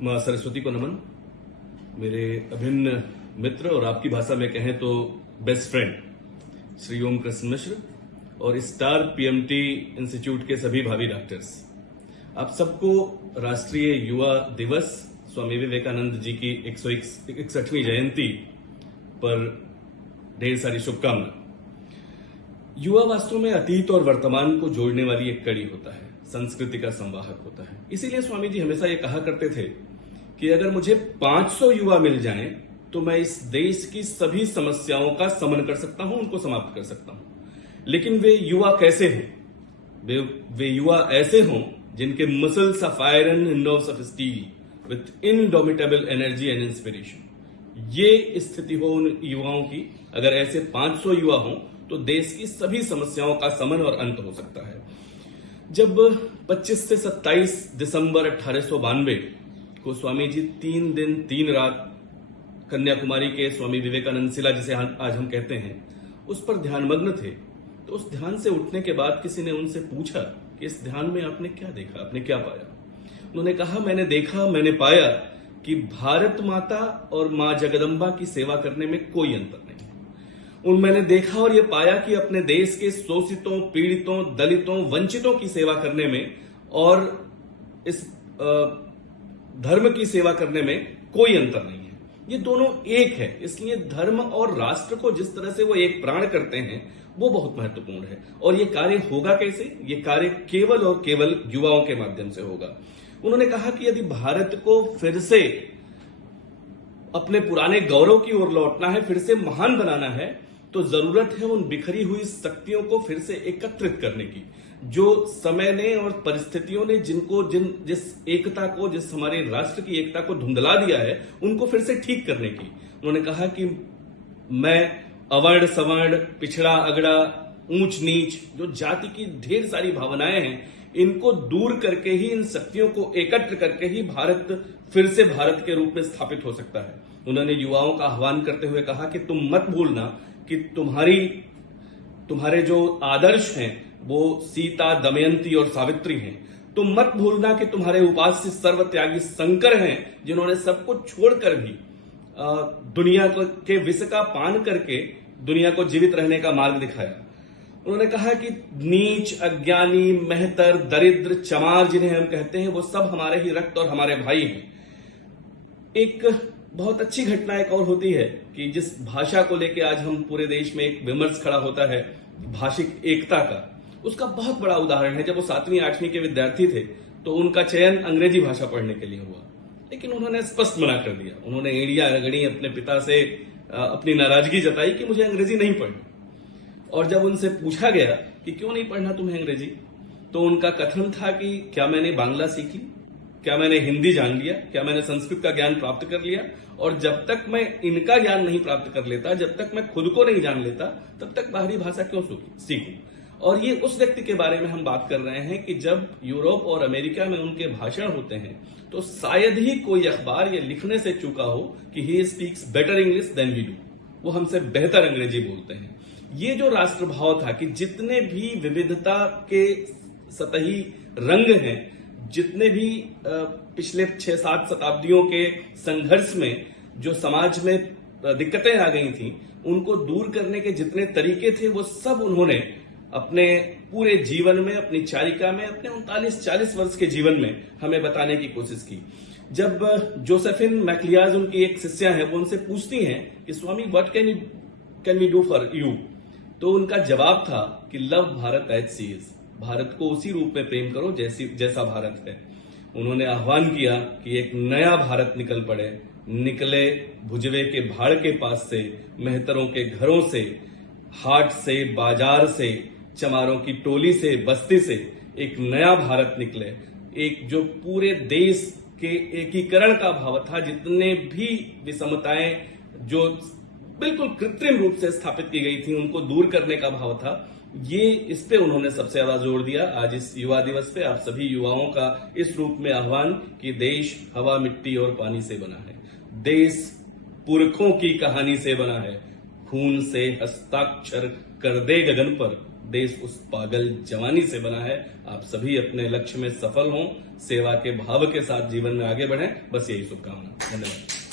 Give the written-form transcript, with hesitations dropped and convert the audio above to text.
माँ सरस्वती को नमन। मेरे अभिन्न मित्र और आपकी भाषा में कहें तो बेस्ट फ्रेंड श्री ओम कृष्ण मिश्र और स्टार पीएमटी इंस्टीट्यूट के सभी भावी डॉक्टर्स, आप सबको राष्ट्रीय युवा दिवस स्वामी विवेकानंद जी की 161वीं जयंती पर ढेर सारी शुभकामनाएं। युवा वास्तव में अतीत और वर्तमान को जोड़ने वाली एक कड़ी होता है, संस्कृति का संवाहक होता है। इसीलिए स्वामी जी हमेशा ये कहा करते थे कि अगर मुझे 500 युवा मिल जाएं तो मैं इस देश की सभी समस्याओं का शमन कर सकता हूं, उनको समाप्त कर सकता हूं। लेकिन वे युवा कैसे हों? वे युवा ऐसे हों जिनके muscles of iron and nerves of steel with indomitable energy and inspiration. ये स्थिति हो उन युवाओं की। अगर ऐसे 500 युवा हों तो देश की सभी समस्याओं का शमन और अंत हो सकता है। जब 25 से 27 दिसंबर 1892 को स्वामी जी 3 दिन 3 रात कन्याकुमारी के स्वामी विवेकानंद शिला, जिसे आज हम कहते हैं, उस पर ध्यानमग्न थे, तो उस ध्यान से उठने के बाद किसी ने उनसे पूछा कि इस ध्यान में आपने क्या देखा, आपने क्या पाया? उन्होंने कहा, मैंने देखा, मैंने पाया कि भारत माता और मां जगदम्बा की सेवा करने में कोई अंतर नहीं। मैंने देखा और ये पाया कि अपने देश के शोषितों, पीड़ितों, दलितों, वंचितों की सेवा करने में और इस धर्म की सेवा करने में कोई अंतर नहीं है। ये दोनों एक है। इसलिए धर्म और राष्ट्र को जिस तरह से वो एक प्राण करते हैं वो बहुत महत्वपूर्ण है। और ये कार्य होगा कैसे? ये कार्य केवल और केवल युवाओं के माध्यम से होगा। उन्होंने कहा कि यदि भारत को फिर से अपने पुराने गौरव की ओर लौटना है, फिर से महान बनाना है, तो जरूरत है उन बिखरी हुई शक्तियों को फिर से एकत्रित करने की, जो समय ने और परिस्थितियों ने जिस एकता को, जिस हमारे राष्ट्र की एकता को धुंधला दिया है, उनको फिर से ठीक करने की। उन्होंने कहा कि मैं अवर्ण सवर्ण, पिछड़ा अगड़ा, ऊंच नीच, जो जाति की ढेर सारी भावनाएं हैं, इनको दूर करके ही, इन शक्तियों को एकत्र करके ही भारत फिर से भारत के रूप में स्थापित हो सकता है। उन्होंने युवाओं का आह्वान करते हुए कहा कि तुम मत भूलना कि तुम्हारे जो आदर्श हैं वो सीता, दमयंती और सावित्री हैं। तुम मत भूलना कि तुम्हारे उपास्य सर्वत्यागी शंकर हैं, जिन्होंने सब कुछ छोड़कर भी दुनिया के विष का पान करके दुनिया को जीवित रहने का मार्ग दिखाया। उन्होंने कहा कि नीच, अज्ञानी, मेहतर, दरिद्र, चमार जिन्हें हम कहते हैं, वो सब हमारे ही रक्त और हमारे भाई हैं। एक बहुत अच्छी घटना एक और होती है कि जिस भाषा को लेकर आज हम पूरे देश में एक विमर्श खड़ा होता है, भाषिक एकता का, उसका बहुत बड़ा उदाहरण है। जब वो 7वीं 8वीं के विद्यार्थी थे तो उनका चयन अंग्रेजी भाषा पढ़ने के लिए हुआ, लेकिन उन्होंने स्पष्ट मना कर दिया। उन्होंने एड़ियां रगड़ी, अपने पिता से अपनी नाराजगी जताई कि मुझे अंग्रेजी नहीं पढ़नी। और जब उनसे पूछा गया कि क्यों नहीं पढ़ना तुम्हें अंग्रेजी, तो उनका कथन था कि क्या मैंने बांग्ला सीख ली, क्या मैंने हिंदी जान लिया, क्या मैंने संस्कृत का ज्ञान प्राप्त कर लिया, और जब तक मैं इनका ज्ञान नहीं प्राप्त कर लेता, जब तक मैं खुद को नहीं जान लेता, तब तक बाहरी भाषा क्यों सीखूं। और ये उस व्यक्ति के बारे में हम बात कर रहे हैं कि जब यूरोप और अमेरिका में उनके भाषण होते हैं तो शायद ही कोई अखबार ये लिखने से चूका हो कि he speaks better English than we do, वो हमसे बेहतर अंग्रेजी बोलते हैं। ये जो राष्ट्रभाव था कि जितने भी विविधता के सतही रंग हैं, जितने भी पिछले 6-7 शताब्दियों के संघर्ष में जो समाज में दिक्कतें आ गई थी, उनको दूर करने के जितने तरीके थे, वो सब उन्होंने अपने पूरे जीवन में, अपनी चारिका में, अपने 39-40 वर्ष के जीवन में हमें बताने की कोशिश की। जब जोसेफिन मैक्लियाज, उनकी एक शिष्या है, वो उनसे पूछती हैं कि Swami what can we do for you, तो उनका जवाब था कि love Bharat as she is, Bharat को उसी रूप में प्रेम करो जैसा भारत है। उन्होंने आह्वान किया कि एक नया भारत निकल पड़े, निकले भुजवे के भाड़ के पास से, मेहतरों के घरों से, हाट से, बाजार से, चमारों की टोली से, बस्ती से एक नया भारत निकले, एक जो पूरे देश के एकीकरण का भाव था, जितने भी विषमताएं जो बिल्कुल कृत्रिम रूप से स्थापित की गई थी, उनको दूर करने का भाव था। ये इस पे उन्होंने सबसे ज्यादा जोर दिया। आज इस युवा दिवस पे आप सभी युवाओं का इस रूप में आह्वान कि देश हवा, मिट्टी और पानी से बना है, देश पुरखों की कहानी से बना है, खून से हस्ताक्षर कर दे गगन पर, देश उस पागल जवानी से बना है। आप सभी अपने लक्ष्य में सफल हों, सेवा के भाव के साथ जीवन में आगे बढ़ें, बस यही शुभकामना। धन्यवाद।